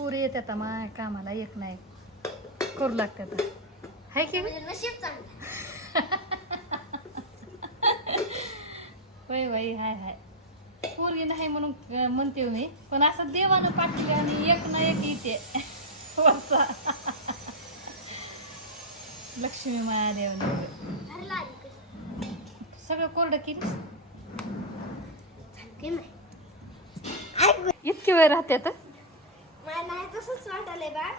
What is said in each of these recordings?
पुरी येतात माय कामाला एक नाही. करू लागतात हाय की नशीब चांगलं. होय हाय हाय. पोरगी नाही म्हणून म्हणते मी पण असं देवानं पाठवले आणि एक ना एक येते वरचा. लक्ष्मी माया देवाने. सगळं कोरडं केलीस? इतकी वेळ राहते तर तसंच वाटायलंय बा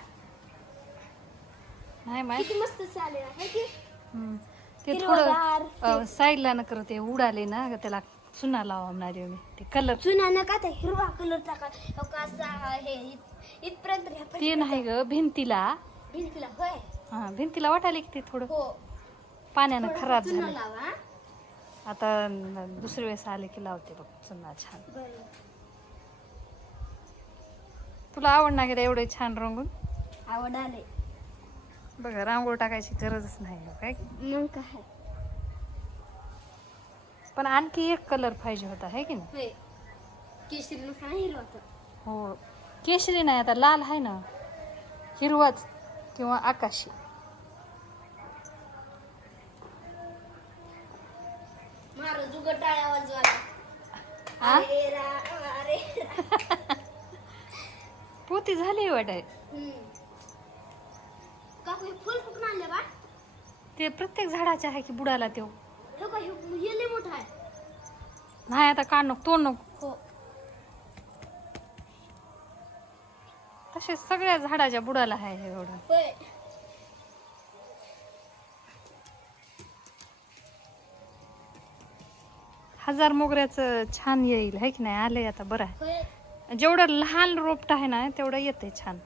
नाही माय किती मस्त चालेल आहे की? हम्म. ते हिरवंगार. थोडं साईडला न करत ते उडाले ना ग त्याला चुना लावणार मी ते कलर चुना नका ते हिरवा कलर टाका. हो का असा हे इत- इथपर्यंत ते नाही ग भिंतीला. भिंतीला होय. हा भिंतीला वाटायला की ते थोडं. हो. पाण्यानं थोडं खराब चुना झालं. लावा. आता न- दुसऱ्या वेळेस आले की लावते बघ चुना छान. बरं. तुला आवडणार की एवढे छान रंगून? आवड आले बघा रांगोळ टाकायची गरजच नाही काय मग काय? पण आणखी एक कलर पाहिजे होता है की नाही? होय. केशरी नसा हिरवा तर हो. केशरी नाही आता लाल आहे ना. हिरवाच किंवा आकाशी. मारो जुगट टाळ्या वाजवायला? अरे रा अरे रा. पोती झाली वाटाय फुल आणले बा? ते प्रत्येक झाडाचे आहे की बुडाला तो हे मोठं आहे. नाही आता काढ नको तोड नको. हो. तसे सगळ्या झाडाच्या बुडाला आहे हे एवढं. हजार मोगऱ्याचं छान येईल है की नाही? आलंय आता बरं आहे. जेवढं लहान रोपट आहे ना तेवढं येते छान.